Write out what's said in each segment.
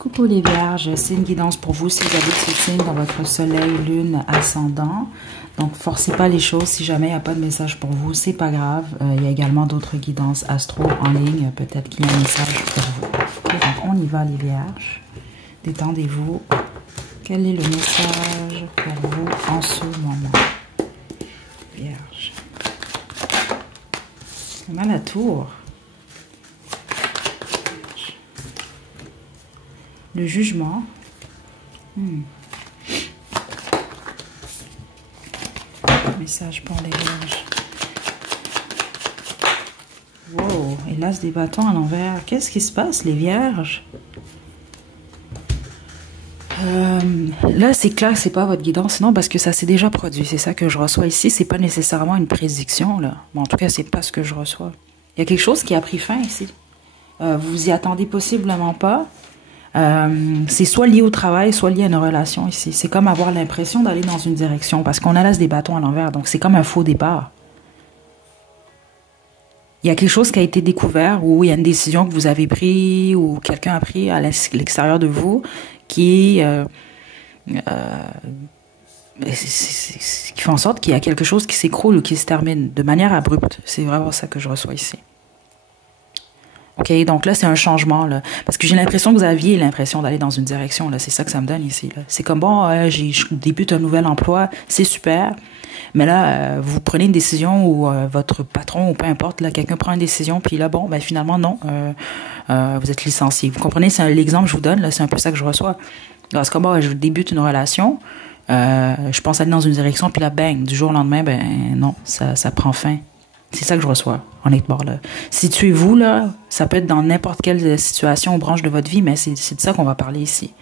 Coucou les vierges, c'est une guidance pour vous si vous avez ce signe dans votre soleil, lune, ascendant. Donc, forcez pas les choses. Si jamais il n'y a pas de message pour vous, c'est pas grave. Il y a également d'autres guidances astro en ligne. Peut-être qu'il y a un message pour vous. Okay, donc, on y va les vierges. Détendez-vous. Quel est le message pour vous en ce moment? Vierge. On a la tour. Le jugement. Message pour les vierges. Wow, et l'as des bâtons à l'envers. Qu'est-ce qui se passe, les vierges? Là, c'est clair, c'est pas votre guidance, non, parce que ça s'est déjà produit. C'est ça que je reçois ici. C'est pas nécessairement une prédiction, là. Bon, en tout cas, c'est pas ce que je reçois. Il y a quelque chose qui a pris fin ici. Vous y attendez possiblement pas. C'est soit lié au travail, soit lié à une relation ici. C'est comme avoir l'impression d'aller dans une direction, parce qu'on a l'as des bâtons à l'envers, donc c'est comme un faux départ. Il y a quelque chose qui a été découvert, ou il y a une décision que vous avez prise, ou quelqu'un a pris à l'extérieur de vous, qui fait en sorte qu'il y a quelque chose qui s'écroule ou qui se termine de manière abrupte. C'est vraiment ça que je reçois ici. OK, donc là, c'est un changement, là. Parce que j'ai l'impression que vous aviez l'impression d'aller dans une direction, là. C'est ça que ça me donne ici, là. C'est comme, bon, je débute un nouvel emploi, c'est super. Mais là, vous prenez une décision ou votre patron ou peu importe, là, quelqu'un prend une décision, puis là, bon, ben finalement, non, vous êtes licencié. Vous comprenez, c'est l'exemple que je vous donne, là, c'est un peu ça que je reçois. Alors, c'est comme, bon, je débute une relation, je pense aller dans une direction, puis là, bang, du jour au lendemain, ben non, ça prend fin. C'est ça que je reçois, honnêtement, là. Situez-vous, là, ça peut être dans n'importe quelle situation ou branche de votre vie, mais c'est de ça qu'on va parler ici.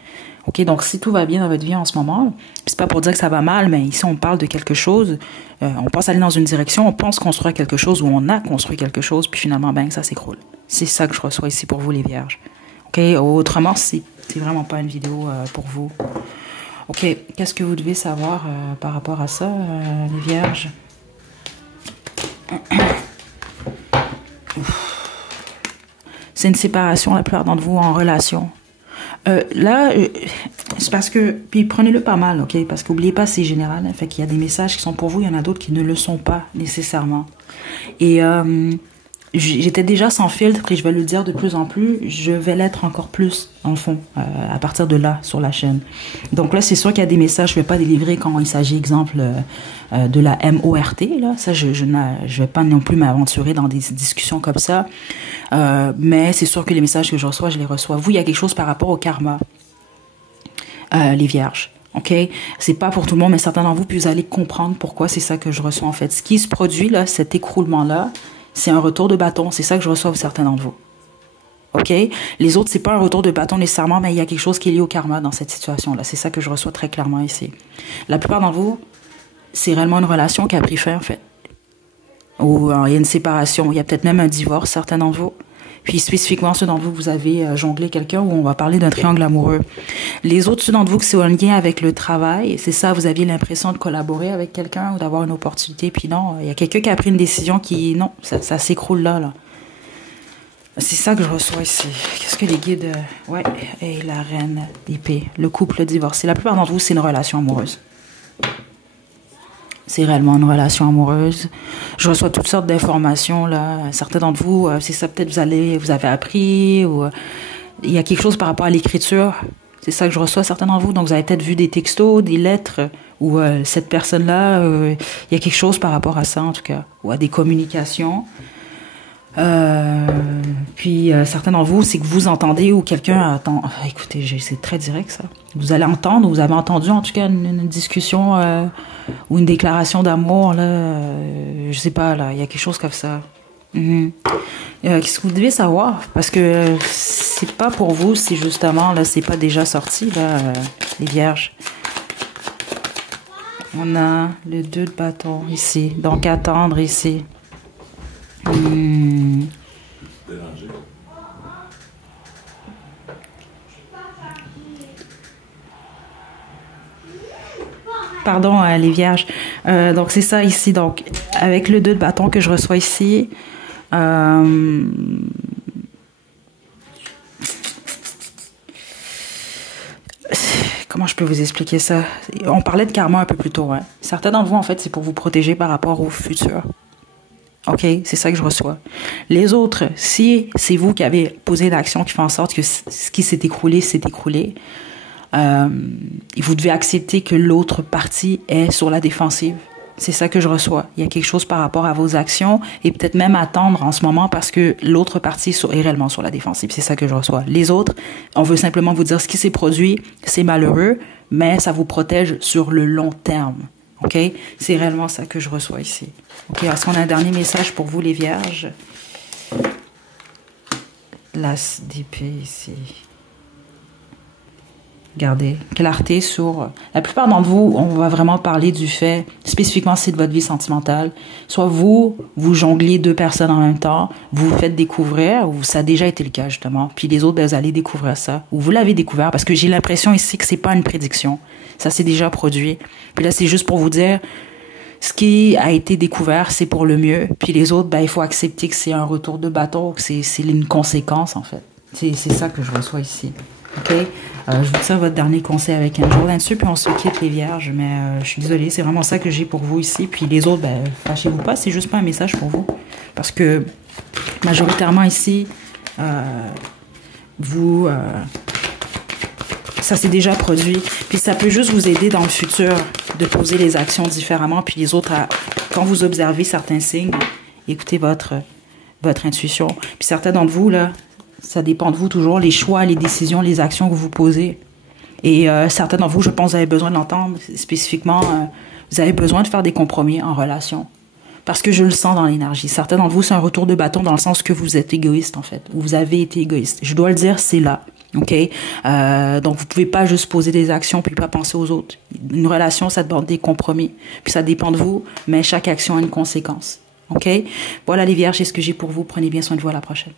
OK, donc si tout va bien dans votre vie en ce moment, c'est pas pour dire que ça va mal, mais ici, on parle de quelque chose, on pense aller dans une direction, on pense construire quelque chose, ou on a construit quelque chose, puis finalement, bang, ça s'écroule. C'est ça que je reçois ici pour vous, les vierges. OK, autrement, c'est vraiment pas une vidéo pour vous. OK, qu'est-ce que vous devez savoir par rapport à ça, les vierges? C'est une séparation, la plupart d'entre vous en relation. Là, c'est parce que... Puis prenez-le pas mal, OK? Parce qu'oubliez pas, c'est général. Hein, fait qu'il y a des messages qui sont pour vous, il y en a d'autres qui ne le sont pas nécessairement. Et j'étais déjà sans filtre et je vais le dire de plus en plus. Je vais l'être encore plus, en fond, à partir de là, sur la chaîne. Donc là, c'est sûr qu'il y a des messages que je ne vais pas délivrer quand il s'agit, exemple, de la MORT. Là. Ça, je vais pas non plus m'aventurer dans des discussions comme ça. Mais c'est sûr que les messages que je reçois, je les reçois. Vous, il y a quelque chose par rapport au karma, les vierges. OK? C'est pas pour tout le monde, mais certains d'entre vous, puis vous allez comprendre pourquoi c'est ça que je reçois, en fait. Ce qui se produit, là, cet écroulement-là, c'est un retour de bâton. C'est ça que je reçois de certains d'entre vous. OK? Les autres, c'est pas un retour de bâton nécessairement, mais il y a quelque chose qui est lié au karma dans cette situation-là. C'est ça que je reçois très clairement ici. La plupart d'entre vous, c'est réellement une relation qui a pris fin, en fait. Ou il y a une séparation. Il y a peut-être même un divorce, certains d'entre vous. Puis spécifiquement, ceux d'entre vous, vous avez jonglé quelqu'un où on va parler d'un triangle amoureux. Les autres, ceux d'entre vous, que c'est un lien avec le travail, c'est ça, vous aviez l'impression de collaborer avec quelqu'un ou d'avoir une opportunité, puis non, il y a quelqu'un qui a pris une décision qui, non, ça s'écroule là. C'est ça que je reçois ici. Qu'est-ce que les guides... Ouais, et la reine d'épée, le couple divorcé. La plupart d'entre vous, c'est une relation amoureuse. C'est réellement une relation amoureuse. Je reçois toutes sortes d'informations, là. Certains d'entre vous, c'est ça, peut-être vous avez appris, ou il y a quelque chose par rapport à l'écriture. C'est ça que je reçois, certains d'entre vous. Donc, vous avez peut-être vu des textos, des lettres, ou cette personne-là, il y a quelque chose par rapport à ça, en tout cas, ou à des communications. Puis certains d'entre vous, c'est que vous entendez ou quelqu'un attend. Écoutez, c'est très direct ça. Vous allez entendre, ou vous avez entendu en tout cas une discussion ou une déclaration d'amour là. Je sais pas là, il y a quelque chose comme ça. Qu'est-ce que vous devez savoir? Parce que c'est pas pour vous si justement là c'est pas déjà sorti là, les vierges. On a le 2 de bâton ici, donc attendre ici. Pardon, les vierges. Donc, c'est ça ici. Donc, avec le 2 de bâton que je reçois ici, comment je peux vous expliquer ça? On parlait de karma un peu plus tôt, hein. Certains d'entre vous, en fait, c'est pour vous protéger par rapport au futur. OK? C'est ça que je reçois. Les autres, si c'est vous qui avez posé l'action qui fait en sorte que ce qui s'est écroulé s'est écroulé, vous devez accepter que l'autre partie est sur la défensive. C'est ça que je reçois. Il y a quelque chose par rapport à vos actions et peut-être même attendre en ce moment parce que l'autre partie est réellement sur la défensive. C'est ça que je reçois. Les autres, on veut simplement vous dire ce qui s'est produit, c'est malheureux, mais ça vous protège sur le long terme. OK? C'est réellement ça que je reçois ici. OK? Est-ce qu'on a un dernier message pour vous, les vierges? L'as d'épée ici. Regardez, clarté sur... La plupart d'entre vous, on va vraiment parler du fait, spécifiquement c'est de votre vie sentimentale. Soit vous jongliez deux personnes en même temps, vous faites découvrir, ou ça a déjà été le cas justement, puis les autres, ben, vous allez découvrir ça. Ou vous l'avez découvert, parce que j'ai l'impression ici que c'est pas une prédiction. Ça s'est déjà produit. Puis là, c'est juste pour vous dire, ce qui a été découvert, c'est pour le mieux. Puis les autres, ben, il faut accepter que c'est un retour de bâton, que c'est une conséquence en fait. C'est ça que je reçois ici. OK? Je vous tire votre dernier conseil avec un jour là-dessus, puis on se quitte les vierges, mais je suis désolée, c'est vraiment ça que j'ai pour vous ici. Puis les autres, ben, fâchez-vous pas, c'est juste pas un message pour vous. Parce que majoritairement ici, ça s'est déjà produit. Puis ça peut juste vous aider dans le futur de poser les actions différemment. Puis les autres, quand vous observez certains signes, écoutez votre intuition. Puis certains d'entre vous, là, ça dépend de vous toujours, les choix, les décisions, les actions que vous posez. Et certains d'entre vous, je pense, vous avez besoin de l'entendre. Spécifiquement, vous avez besoin de faire des compromis en relation. Parce que je le sens dans l'énergie. Certains d'entre vous, c'est un retour de bâton dans le sens que vous êtes égoïste, en fait. Vous avez été égoïste. Je dois le dire, c'est là. OK? Donc, vous pouvez pas juste poser des actions puis pas penser aux autres. Une relation, ça demande des compromis. Puis ça dépend de vous, mais chaque action a une conséquence. OK? Voilà les vierges, c'est ce que j'ai pour vous. Prenez bien soin de vous, à la prochaine.